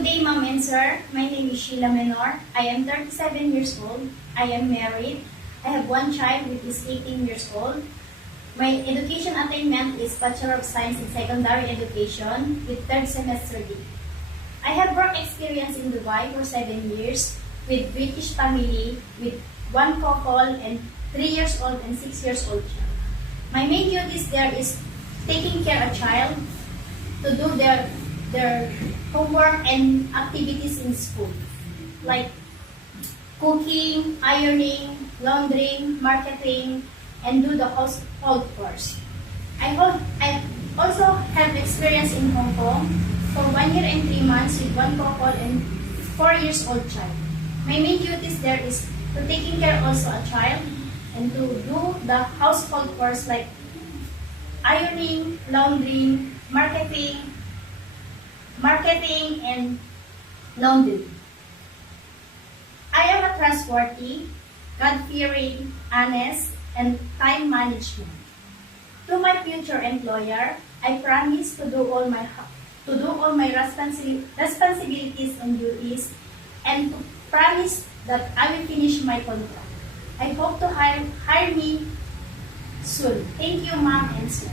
Good day, Ma'am and Sir. My name is Sheila Menor. I am 37 years old. I am married. I have one child which is 18 years old. My education attainment is Bachelor of Science in Secondary Education with third semester D. I have work experience in Dubai for 7 years with British family with one couple and 3 years old and 6 years old child. My main duties there is taking care of a child to do their homework and activities in school, like cooking, ironing, laundering, marketing, and do the household chores. I also have experience in Hong Kong for 1 year and 3 months with one couple and 4 years old child. My main duties there is to taking care also a child and to do the household chores like ironing, laundering, marketing, and laundry. I am a trustworthy, God-fearing, honest, and time management. To my future employer, I promise to do all my responsibilities and duties, and to promise that I will finish my contract. I hope to hire me soon. Thank you, Ma'am and Sir.